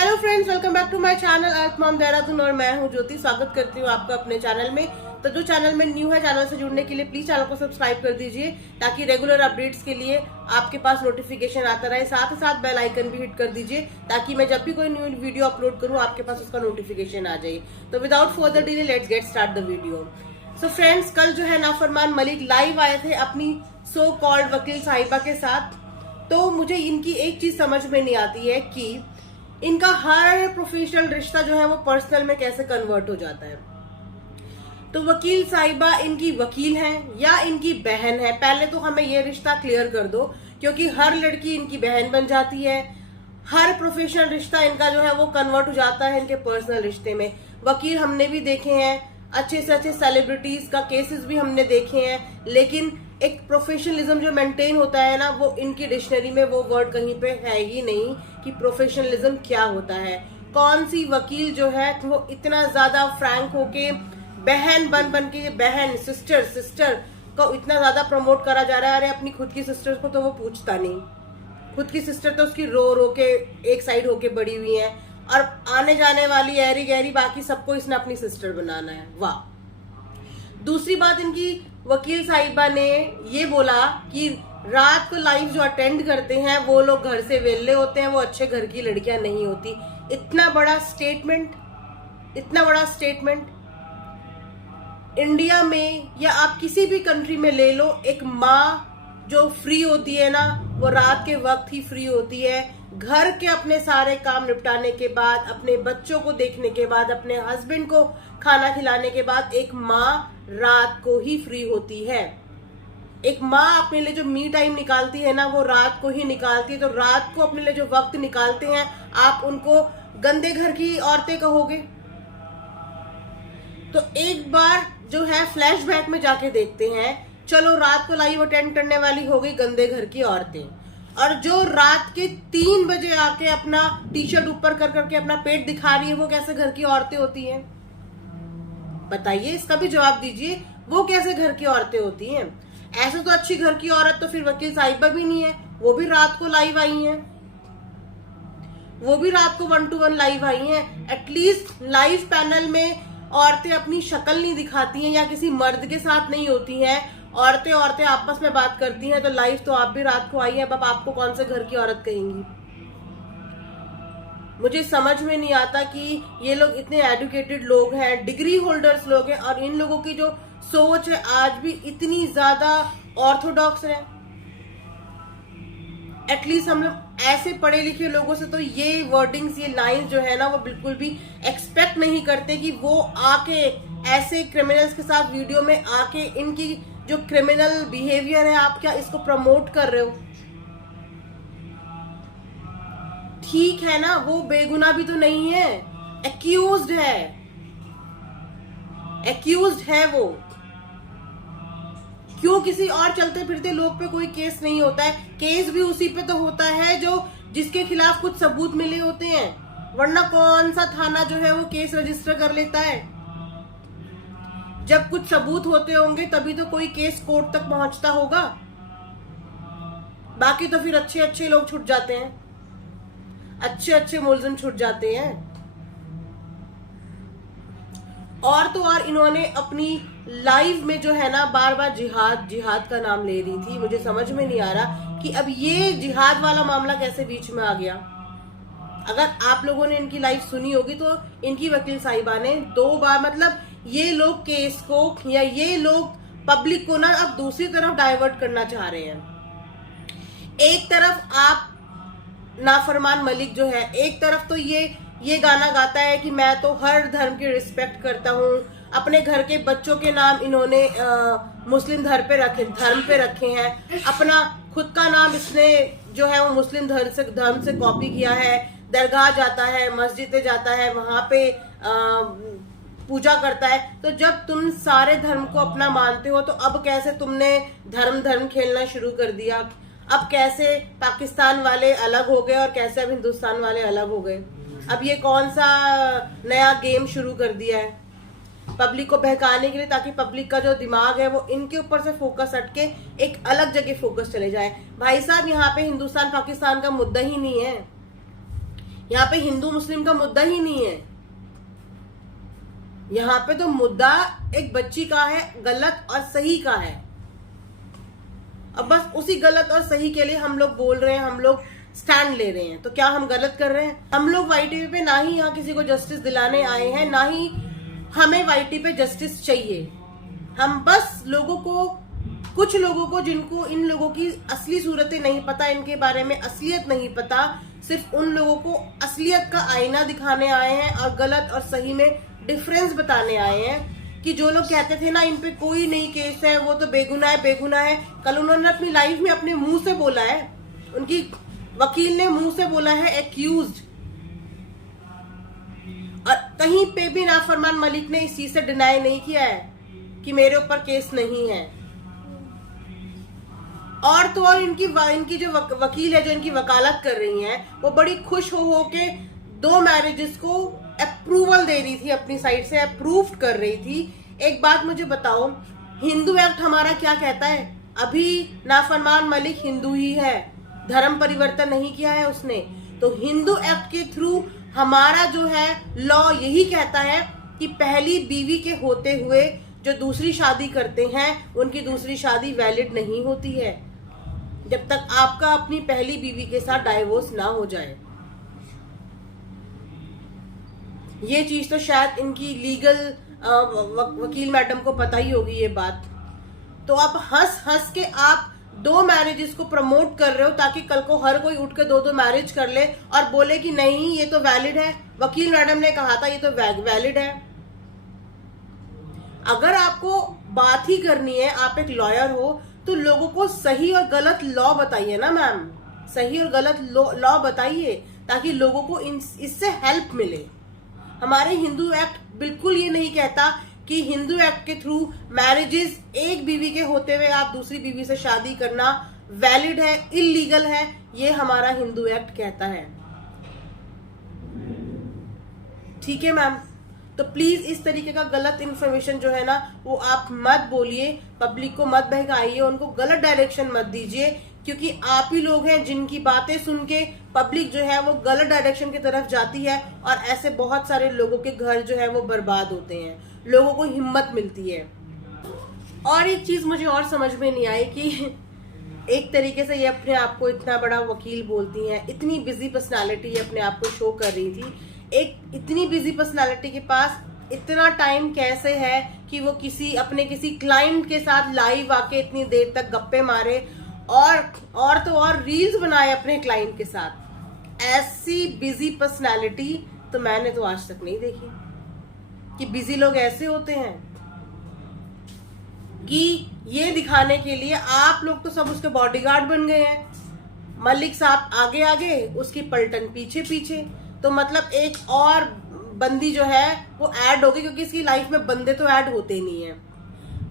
Hello friends, welcome back to my channel Earth Mom Dehradun और मैं हूं ज्योति। स्वागत करती हूं आपका अपने चैनल में। तो जो चैनल में न्यू है, चैनल से जुड़ने के लिए प्लीज चैनल को सब्सक्राइब कर दीजिए ताकि रेगुलर अपडेट्स के लिए आपके पास नोटिफिकेशन आता रहे। साथ ही साथ बेल आइकन भी हिट कर दीजिए ताकि मैं जब भी कोई न्यू वीडियो अपलोड करूं आपके पास उसका नोटिफिकेशन आ जाए। तो without further delay let's get start the video. So friends, कल जो है नाफरमान मलिक लाइव आए थे अपनी सो कॉल्ड वकील साहिबा के साथ। तो मुझे इनकी एक चीज समझ में नहीं आती है कि इनका हर प्रोफेशनल रिश्ता जो है वो पर्सनल में कैसे कन्वर्ट हो जाता है। तो वकील साहिबा इनकी वकील हैं या इनकी बहन है? पहले तो हमें ये रिश्ता क्लियर कर दो, क्योंकि हर लड़की इनकी बहन बन जाती है। हर प्रोफेशनल रिश्ता इनका जो है वो कन्वर्ट हो जाता है इनके पर्सनल रिश्ते में। वकील हमने भी देखे हैं, अच्छे से अच्छे सेलिब्रिटीज का केसेस भी हमने देखे हैं, लेकिन एक प्रोफेशनलिज्म जो मेंटेन होता है ना, वो इनकी डिक्शनरी में वो वर्ड कहीं पे है ही नहीं कि प्रोफेशनलिज्म क्या होता है। कौन सी वकील जो है वो इतना ज्यादा फ्रैंक होके बहन बन के बहन सिस्टर को इतना ज्यादा प्रमोट करा जा रहा है। अरे अपनी खुद की सिस्टर को तो वो पूछता नहीं। खुद की सिस्टर तो उसकी रो के एक साइड होके बड़ी हुई है, और आने जाने वाली ऐरी गहरी बाकी सबको इसने अपनी सिस्टर बनाना है। वाह। दूसरी बात, इनकी वकील साहिबा ने ये बोला कि रात को लाइव जो अटेंड करते हैं वो लोग घर से वेले होते हैं, वो अच्छे घर की लड़कियां नहीं होती। इतना बड़ा स्टेटमेंट इंडिया में या आप किसी भी कंट्री में ले लो, एक माँ जो फ्री होती है ना, वो रात के वक्त ही फ्री होती है। घर के अपने सारे काम निपटाने के बाद, अपने बच्चों को देखने के बाद, अपने हस्बैंड को खाना खिलाने के बाद एक माँ रात को ही फ्री होती है। एक माँ अपने लिए जो मी टाइम निकालती है ना, वो रात को ही निकालती है। तो रात को अपने लिए जो वक्त निकालते हैं, आप उनको गंदे घर की औरतें कहोगे? तो एक बार जो है फ्लैशबैक में जाके देखते हैं। चलो, रात को लाइव अटेंड करने वाली हो गई गंदे घर की औरतें, और जो रात के 3 बजे आके अपना टी शर्ट ऊपर कर करके अपना पेट दिखा रही है, वो कैसे घर की औरतें होती हैं? बताइए, इसका भी जवाब दीजिए। वो कैसे घर की औरतें होती हैं? ऐसे तो अच्छी घर की औरत तो फिर वकील साहिबा भी नहीं है। वो भी रात को लाइव आई हैं, वो भी रात को 1 to 1 लाइव आई हैं। एटलीस्ट लाइव पैनल में औरतें अपनी शक्ल नहीं दिखाती हैं या किसी मर्द के साथ नहीं होती हैं। औरतें आपस में बात करती हैं। तो लाइव तो आप भी रात को आई हैं, अब आपको कौन से घर की औरत कहेंगी? मुझे समझ में नहीं आता कि ये लोग इतने एजुकेटेड लोग हैं, डिग्री होल्डर्स लोग हैं, और इन लोगों की जो सोच है आज भी इतनी ज्यादा ऑर्थोडॉक्स है। एटलीस्ट हम लोग ऐसे पढ़े लिखे लोगों से तो ये वर्डिंग्स, ये लाइंस जो है ना, वो बिल्कुल भी एक्सपेक्ट नहीं करते कि वो आके ऐसे क्रिमिनल्स के साथ वीडियो में आके इनकी जो क्रिमिनल बिहेवियर है, आप क्या इसको प्रमोट कर रहे हो? ठीक है ना, वो बेगुनाह भी तो नहीं है, एक्यूज्ड है वो। क्यों किसी और चलते फिरते लोग पे कोई केस नहीं होता है? केस भी उसी पे तो होता है जो जिसके खिलाफ कुछ सबूत मिले होते हैं, वरना कौन सा थाना जो है वो केस रजिस्टर कर लेता है? जब कुछ सबूत होते होंगे तभी तो कोई केस कोर्ट तक पहुंचता होगा। बाकी तो फिर अच्छे लोग छूट जाते हैं, अच्छे मुलजिम छूट जाते हैं। और तो और इन्होंने अपनी लाइव में जो है ना बार बार जिहाद का नाम ले रही थी। मुझे समझ में नहीं आ रहा कि अब ये जिहाद वाला मामला कैसे बीच में आ गया। अगर आप लोगों ने इनकी लाइव सुनी होगी तो इनकी वकील साहिबा ने 2 बार, मतलब ये लोग केस को या ये लोग पब्लिक को ना अब दूसरी तरफ डाइवर्ट करना चाह रहे हैं। एक तरफ आप नाफरमान मलिक जो है, एक तरफ तो ये गाना गाता है कि मैं तो हर धर्म की रिस्पेक्ट करता हूँ। अपने घर के बच्चों के नाम इन्होंने मुस्लिम धर्म पे रखे हैं। अपना खुद का नाम इसने जो है वो मुस्लिम धर्म से कॉपी किया है। दरगाह जाता है, मस्जिद जाता है, वहां पे पूजा करता है। तो जब तुम सारे धर्म को अपना मानते हो, तो अब कैसे तुमने धर्म खेलना शुरू कर दिया? अब कैसे पाकिस्तान वाले अलग हो गए और कैसे अब हिंदुस्तान वाले अलग हो गए? अब ये कौन सा नया गेम शुरू कर दिया है पब्लिक को बहकाने के लिए, ताकि पब्लिक का जो दिमाग है वो इनके ऊपर से फोकस हटके एक अलग जगह फोकस चले जाए। भाई साहब, यहाँ पे हिंदुस्तान पाकिस्तान का मुद्दा ही नहीं है। यहाँ पे हिंदू मुस्लिम का मुद्दा ही नहीं है। यहाँ पे तो मुद्दा एक बच्ची का है, गलत और सही का है। अब बस उसी गलत और सही के लिए हम लोग बोल रहे हैं, हम लोग स्टैंड ले रहे हैं। तो क्या हम गलत कर रहे हैं? हम लोग वाईटीवी पे ना ही यहाँ किसी को जस्टिस दिलाने आए हैं, ना ही हमें वाईटीवी पे जस्टिस चाहिए। हम बस लोगों को, कुछ लोगों को जिनको इन लोगों की असली सूरतें नहीं पता, इनके बारे में असलियत नहीं पता, सिर्फ उन लोगों को असलियत का आईना दिखाने आए हैं और गलत और सही में डिफरेंस बताने आए हैं। कि जो लोग कहते थे ना इन पे कोई नहीं केस है, वो तो बेगुनाह है, बेगुनाह है, कल उन्होंने अपनी लाइफ में अपने मुंह से बोला है, उनकी वकील ने मुंह से बोला है एक्यूज्ड। और कहीं पे भी नाफरमान मलिक ने इस चीज से डिनाई नहीं किया है कि मेरे ऊपर केस नहीं है। और तो और इनकी जो वकील है, जो इनकी वकालत कर रही हैं, वो बड़ी खुश हो के 2 मैरिजेस को अप्रूवल दे रही थी, अपनी साइड से अप्रूव कर रही थी। एक बात मुझे बताओ, हिंदू एक्ट हमारा क्या कहता है? अभी नाफरमान मलिक हिंदू ही है, धर्म परिवर्तन नहीं किया है उसने। तो हिंदू एक्ट के थ्रू हमारा जो है लॉ यही कहता है कि पहली बीवी के होते हुए जो दूसरी शादी करते हैं, उनकी दूसरी शादी वैलिड नहीं होती है जब तक आपका अपनी पहली बीवी के साथ डाइवोर्स ना हो जाए। ये चीज तो शायद इनकी लीगल वकील मैडम को पता ही होगी ये बात। तो आप हंस हंस के आप 2 मैरिजेस को प्रमोट कर रहे हो ताकि कल को हर कोई उठ के 2-2 मैरिज कर ले और बोले कि नहीं ये तो वैलिड है, वकील मैडम ने कहा था ये तो वैलिड है। अगर आपको बात ही करनी है, आप एक लॉयर हो, तो लोगों को सही और गलत लॉ बताइए ना मैम, सही और गलत लॉ बताइए ताकि लोगों को इससे हेल्प मिले। हमारे हिंदू एक्ट बिल्कुल ये नहीं कहता कि हिंदू एक्ट के थ्रू मैरिजेस एक बीवी के होते हुए आप दूसरी बीवी से शादी करना वैलिड है, इलीगल है, ये हमारा हिंदू एक्ट कहता है। ठीक है मैम, तो प्लीज इस तरीके का गलत इन्फॉर्मेशन जो है ना वो आप मत बोलिए, पब्लिक को मत बहकाइए, उनको गलत डायरेक्शन मत दीजिए, क्योंकि आप ही लोग हैं जिनकी बातें सुन के पब्लिक जो है वो गलत डायरेक्शन की तरफ जाती है और ऐसे बहुत सारे लोगों के घर जो है वो बर्बाद होते हैं, लोगों को हिम्मत मिलती है। और एक चीज मुझे और समझ में नहीं आई कि एक तरीके से ये अपने आप को इतना बड़ा वकील बोलती हैं, इतनी बिजी पर्सनालिटी अपने आप को शो कर रही थी। एक इतनी बिजी पर्सनालिटी के पास इतना टाइम कैसे है कि वो अपने किसी क्लाइंट के साथ लाइव आके इतनी देर तक गप्पे मारे और तो और रील्स बनाए अपने क्लाइंट के साथ। ऐसी बिजी पर्सनालिटी तो मैंने तो आज तक नहीं देखी कि बिजी लोग ऐसे होते हैं कि ये दिखाने के लिए आप लोग तो सब उसके बॉडीगार्ड बन गए हैं। मलिक साहब आगे आगे, उसकी पलटन पीछे पीछे, तो मतलब एक और बंदी जो है वो ऐड हो गई, क्योंकि इसकी लाइफ में बंदे तो ऐड होते ही नहीं है।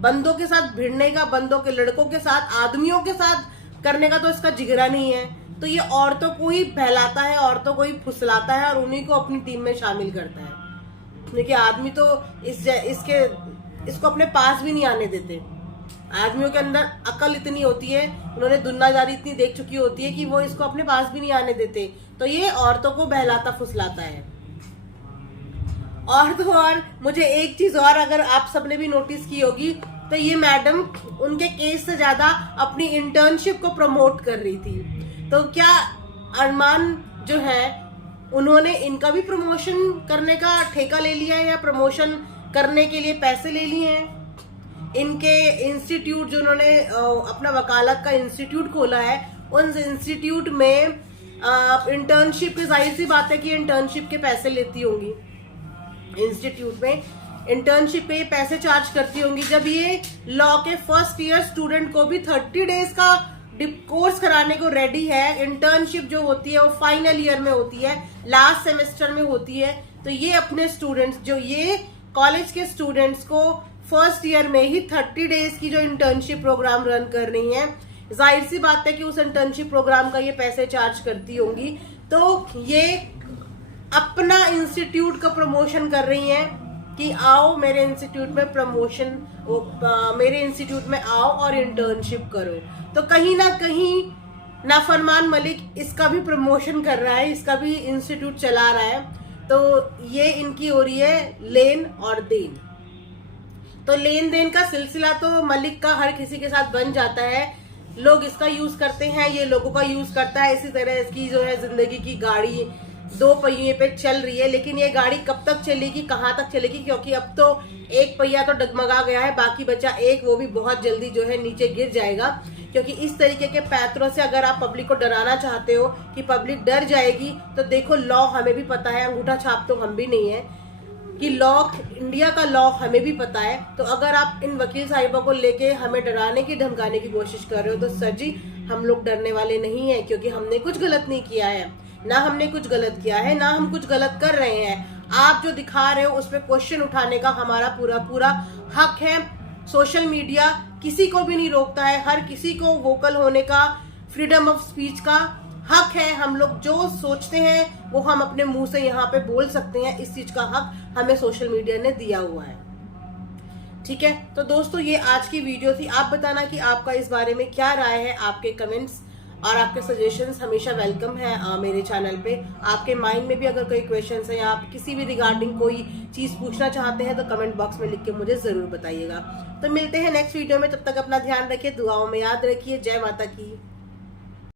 बंदों के साथ भिड़ने का, बंदों के लड़कों के साथ, आदमियों के साथ करने का तो इसका जिगरा नहीं है। तो ये औरतों को ही बहलाता है, औरतों को ही फुसलाता है और उन्हीं को अपनी टीम में शामिल करता है। देखिए आदमी तो इसको अपने पास भी नहीं आने देते। आदमियों के अंदर अकल इतनी होती है, उन्होंने दुनियादारी इतनी देख चुकी होती है कि वो इसको अपने पास भी नहीं आने देते। तो ये औरतों को बहलाता फुसलाता है। और तो और मुझे एक चीज और, अगर आप सबने भी नोटिस की होगी, तो ये मैडम उनके केस से ज्यादा अपनी इंटर्नशिप को प्रमोट कर रही थी। तो क्या अरमान जो है उन्होंने इनका भी प्रमोशन करने का ठेका ले लिया है या प्रमोशन करने के लिए पैसे ले लिए हैं? इनके इंस्टीट्यूट जो उन्होंने अपना वकालत का इंस्टीट्यूट खोला है, उन इंस्टीट्यूट में इंटर्नशिप की जाहिर सी बात है कि इंटर्नशिप के पैसे लेती होंगी। इंस्टीट्यूट में इंटर्नशिप पे पैसे चार्ज करती होंगी। जब ये लॉ के फर्स्ट ईयर स्टूडेंट को भी 30 डेज का कोर्स कराने को रेडी है, इंटर्नशिप जो होती है वो फाइनल ईयर में होती है, लास्ट सेमेस्टर में होती है, तो ये अपने स्टूडेंट्स, जो ये कॉलेज के स्टूडेंट्स को फर्स्ट ईयर में ही 30 डेज की जो इंटर्नशिप प्रोग्राम रन कर रही है, जाहिर सी बात है कि उस इंटर्नशिप प्रोग्राम का ये पैसे चार्ज करती होंगी। तो ये अपना इंस्टीट्यूट का प्रमोशन कर रही हैं कि आओ मेरे इंस्टीट्यूट में प्रमोशन, मेरे इंस्टीट्यूट में आओ और इंटर्नशिप करो। तो कहीं ना कहीं नाफरमान मलिक इसका भी प्रमोशन कर रहा है, इसका भी इंस्टीट्यूट चला रहा है। तो ये इनकी हो रही है लेन और देन। तो लेन देन का सिलसिला तो मलिक का हर किसी के साथ बन जाता है, लोग इसका यूज करते हैं, ये लोगों का यूज करता है। इसी तरह इसकी जो है जिंदगी की गाड़ी 2 पहिए पे चल रही है, लेकिन ये गाड़ी कब तक चलेगी, कहाँ तक चलेगी, क्योंकि अब तो 1 पहिया तो डगमगा गया है, बाकी बचा 1, वो भी बहुत जल्दी जो है नीचे गिर जाएगा। क्योंकि इस तरीके के पैतरों से अगर आप पब्लिक को डराना चाहते हो कि पब्लिक डर जाएगी, तो देखो लॉ हमें भी पता है, अंगूठा छाप तो हम भी नहीं है कि लॉ, इंडिया का लॉ हमें भी पता है। तो अगर आप इन वकील साहिबों को लेके हमें डराने की धमकाने की कोशिश कर रहे हो, तो सर जी हम लोग डरने वाले नहीं है, क्योंकि हमने कुछ गलत नहीं किया है, ना हमने कुछ गलत किया है, ना हम कुछ गलत कर रहे हैं। आप जो दिखा रहे हो उस पर क्वेश्चन उठाने का हमारा पूरा पूरा हक है। सोशल मीडिया किसी को भी नहीं रोकता है, हर किसी को वोकल होने का, फ्रीडम ऑफ स्पीच का हक है। हम लोग जो सोचते हैं वो हम अपने मुंह से यहाँ पे बोल सकते हैं, इस चीज का हक हमें सोशल मीडिया ने दिया हुआ है। ठीक है, तो दोस्तों ये आज की वीडियो थी। आप बताना कि आपका इस बारे में क्या राय है, आपके कमेंट्स और आपके सजेशंस हमेशा वेलकम है मेरे चैनल पे। आपके माइंड में भी अगर कोई क्वेश्चंस है या आप किसी भी रिगार्डिंग कोई चीज पूछना चाहते हैं, तो कमेंट बॉक्स में लिख के मुझे जरूर बताइएगा। तो मिलते हैं नेक्स्ट वीडियो में, तब तक अपना ध्यान रखिए, दुआओं में याद रखिए। जय माता की।